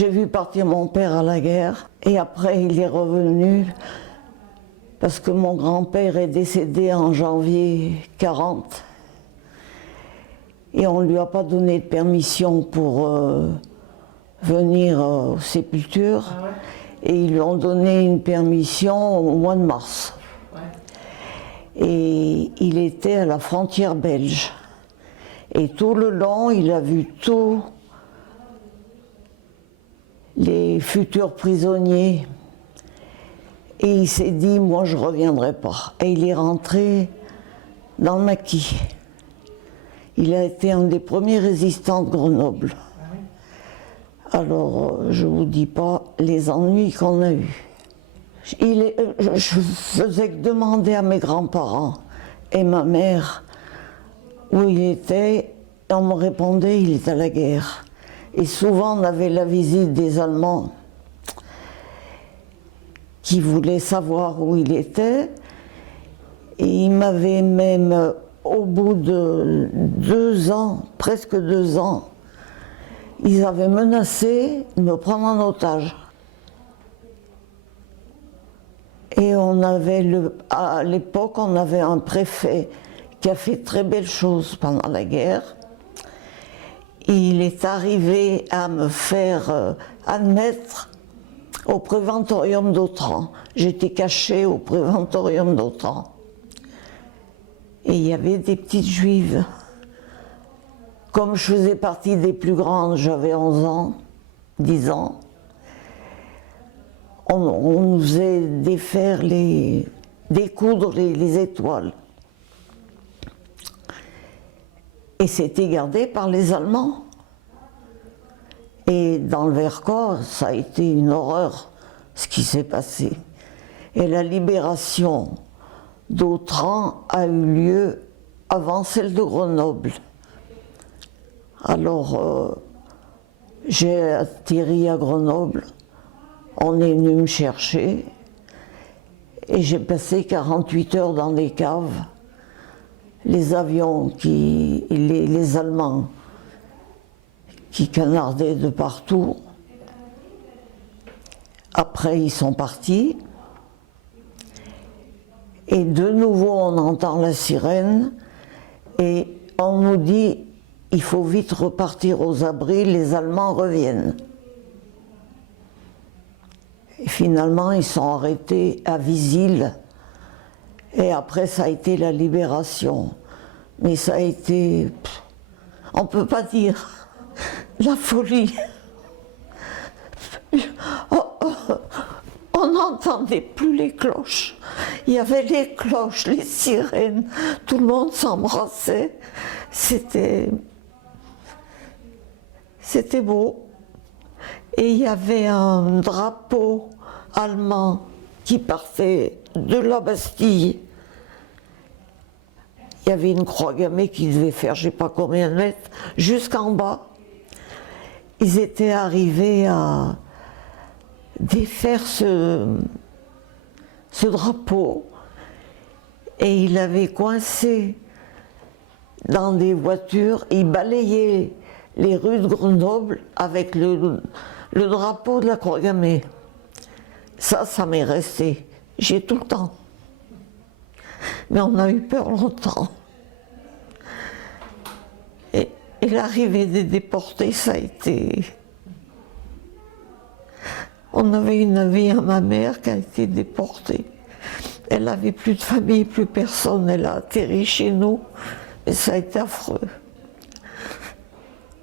J'ai vu partir mon père à la guerre et après il est revenu parce que mon grand-père est décédé en janvier 40 et on ne lui a pas donné de permission pour venir aux sépultures. Ah ouais. Et ils lui ont donné une permission au mois de mars. Ouais. Et il était à la frontière belge. Et tout le long, il a vu tous les futurs prisonniers. Et il s'est dit, moi je ne reviendrai pas. Et il est rentré dans le maquis. Il a été un des premiers résistants de Grenoble. Ah oui. Alors, je ne vous dis pas les ennuis qu'on a eus. Je faisais que demander à mes grands-parents et ma mère où il était, et on me répondait il est à la guerre. Et souvent, on avait la visite des Allemands qui voulaient savoir où il était. Et ils m'avaient même, au bout de 2 ans, presque 2 ans, ils avaient menacé de me prendre en otage. Et on avait à l'époque, on avait un préfet qui a fait très belles choses pendant la guerre. Il est arrivé à me faire admettre au préventorium d'Autran. J'étais cachée au préventorium d'Autran. Et il y avait des petites juives. Comme je faisais partie des plus grandes, j'avais 11 ans, 10 ans, on nous faisait défaire découdre les étoiles. Et c'était gardé par les Allemands. Et dans le Vercors, ça a été une horreur, ce qui s'est passé. Et la libération d'Autran a eu lieu avant celle de Grenoble. Alors, j'ai atterri à Grenoble, on est venu me chercher, et j'ai passé 48 heures dans les caves. Les avions, les Allemands, qui canardaient de partout. Après, ils sont partis. Et de nouveau, on entend la sirène, et on nous dit il faut vite repartir aux abris, les Allemands reviennent. Et finalement, ils sont arrêtés à Visil. Et après, ça a été la libération. Mais ça a été, on ne peut pas dire, la folie. On n'entendait plus les cloches. Il y avait les cloches, les sirènes, tout le monde s'embrassait. C'était beau. Et il y avait un drapeau allemand qui partait de la Bastille. Il y avait une croix gammée qui devait faire je ne sais pas combien de mètres, jusqu'en bas. Ils étaient arrivés à défaire ce drapeau et il avait coincé dans des voitures, il balayait les rues de Grenoble avec le drapeau de la croix gammée. Ça m'est resté. J'ai tout le temps. Mais on a eu peur longtemps. Et l'arrivée des déportés, ça a été... On avait une amie à ma mère qui a été déportée. Elle n'avait plus de famille, plus personne. Elle a atterri chez nous. Et ça a été affreux.